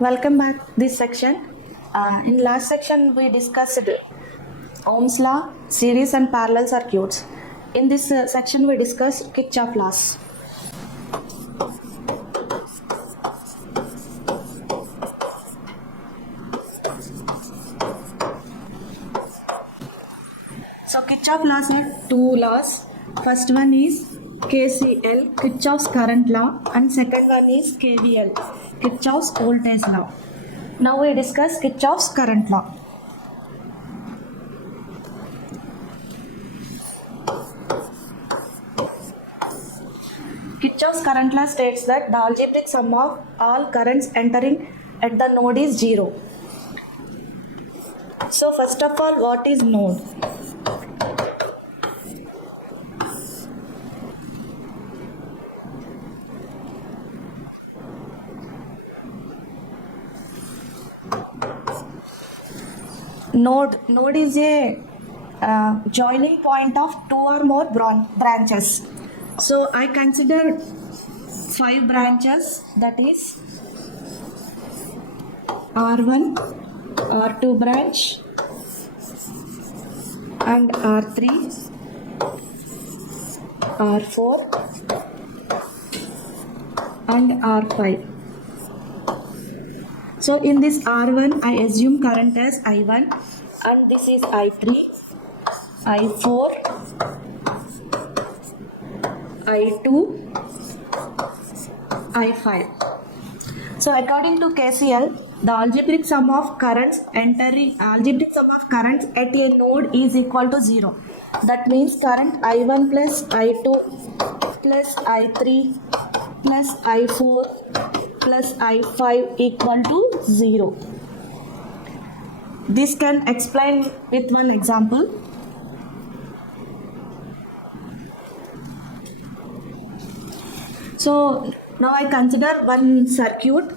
Welcome back this section. In last section we discussed Ohm's law, series and parallel circuits. In this section we discussed Kirchhoff laws. So Kirchhoff laws are two laws. First one is KCL, Kirchhoff's current law, and second one is KVL, Kirchhoff's voltage law. Now we discuss Kirchhoff's current law. Kirchhoff's current law states that the algebraic sum of all currents entering at the node is 0. So first of all, what is node? Node is a joining point of two or more branches. So I consider 5 branches, that is R1, R2 branch and R3, R4 and R5. So in this R1 I assume current as I1 and this is I3, I4, I2, I5. So according to KCL, the algebraic sum of currents at a node is equal to 0. That means current I1 plus I2 plus I3 plus I4 plus I5 equal to 0. This can explain with one example. So now I consider one circuit.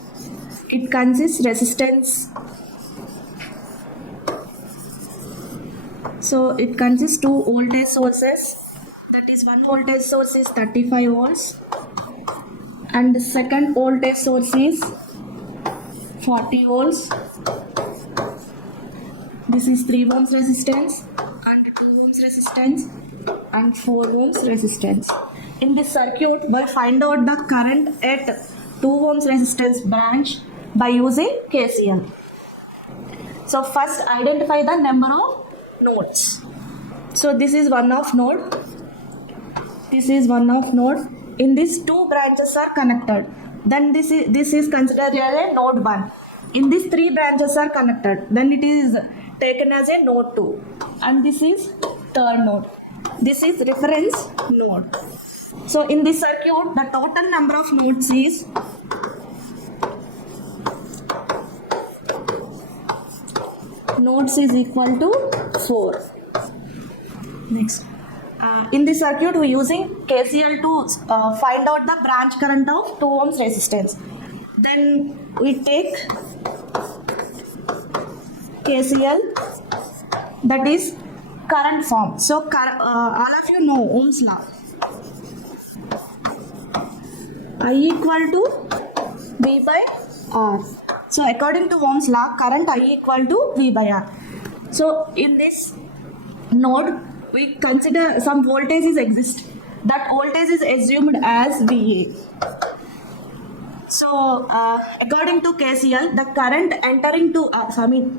It consists resistance. So it consists 2 voltage sources. That is, one voltage source is 35 volts and the second voltage source is 40 volts. This is 3 ohms resistance and 2 ohms resistance and 4 ohms resistance. In this circuit, we'll find out the current at 2 ohms resistance branch by using KCL. So first identify the number of nodes. So this is one of node. This is one of node. In these 2 branches are connected. Then this is considered as a node 1. In these 3 branches are connected. Then it is taken as a node 2. And this is third node. This is reference node. So in this circuit, the total number of nodes is equal to 4. Next. In this circuit, we are using KCL to find out the branch current of 2 ohms resistance. Then we take KCL, that is current form. So all of you know Ohm's law. I equal to V by R. So according to Ohm's law, current I equal to V by R. So in this node, we consider some voltages exist. That voltage is assumed as VA. So according to KCL, the current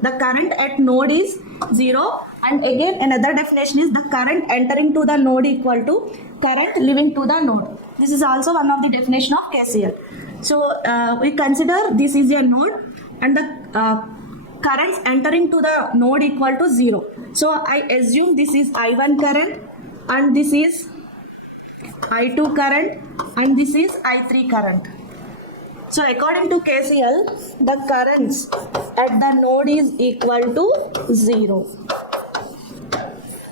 the current at node is 0, and again another definition is the current entering to the node equal to current leaving to the node. This is also one of the definition of KCL. So we consider this is a node and the currents entering to the node equal to 0. So I assume this is I1 current and this is I2 current and this is I3 current. So according to KCL, the currents at the node is equal to 0.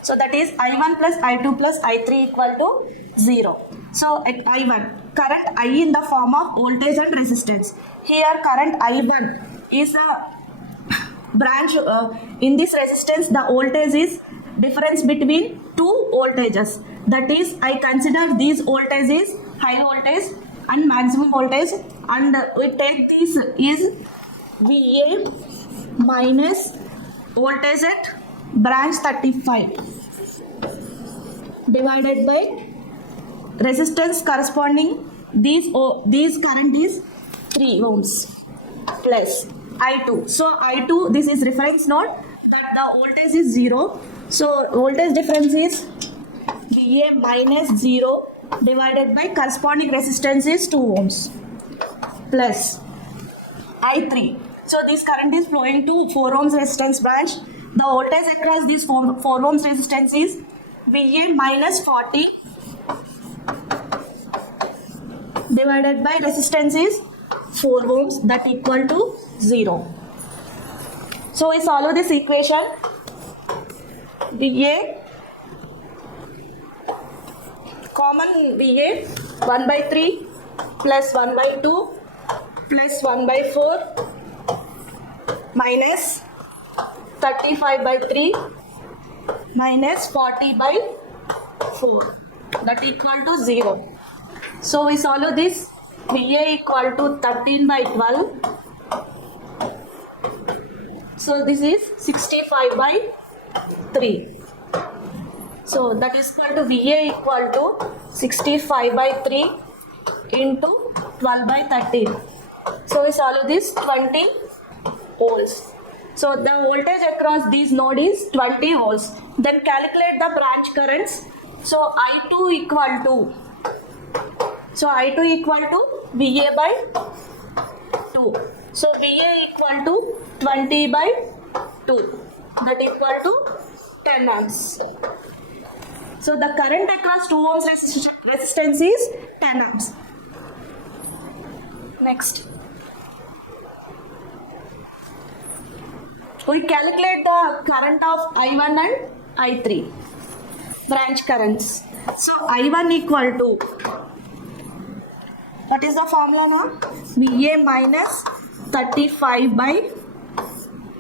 So that is I1 plus I2 plus I3 equal to 0. So at I1, current I in the form of voltage and resistance. Here current I1 is a branch. In this resistance, the voltage is difference between 2 voltages. That is, I consider these voltages high voltage and maximum voltage, and we take this is VA minus voltage at branch 35 divided by resistance corresponding these current is 3 ohms plus I2. So I2, this is reference node, that the voltage is 0. So voltage difference is VA minus 0 divided by corresponding resistance is 2 ohms plus I3. So this current is flowing to 4 ohms resistance branch. The voltage across this 4 ohms resistance is VA minus 40 divided by resistance is 4 ohms, that equal to 0. So we solve this equation. VA, common VA 1 by 3 plus 1 by 2 plus 1 by 4 minus 35 by 3 minus 40 by 4, that equal to 0. So we solve this. VA equal to 13 by 12. So this is 65 by 3. So that is equal to VA equal to 65 by 3 into 12 by 13. So we solve this 20 volts. So the voltage across these node is 20 volts. Then calculate the branch currents. So I2 equal to VA by 2. So VA equal to 20 by 2, that equal to 10 amps. So the current across 2 ohms resistance is 10 amps. Next, we calculate the current of I1 and I3 branch currents. So I1 equal to, what is the formula now? VA minus 35 by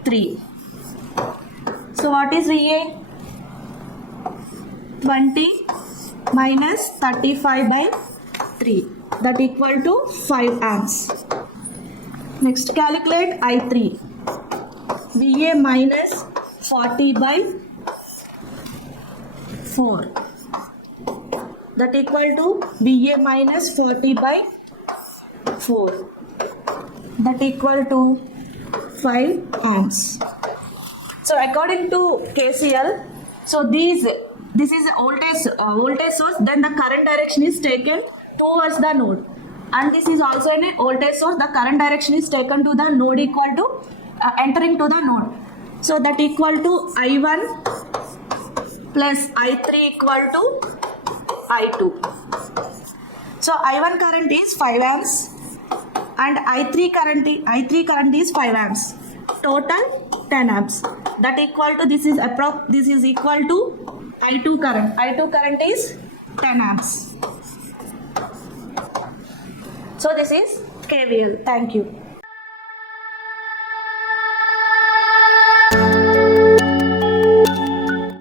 3. So what is VA? 20 minus 35 by 3, that equal to 5 amps. Next, calculate I3. VA minus 40 by 4, that equal to VA minus 40 by 4, that equal to 5 amps. So according to KCL, so this is a voltage source, then the current direction is taken towards the node, and this is also a voltage source, the current direction is taken to the node equal to entering to the node. So that equal to I1 plus I3 equal to I2. So I1 current is 5 amps and I3 current is 5 amps. Total 10 amps. That equal to, this is equal to I2 current. I2 current is 10 amps. So this is KVL. Thank you.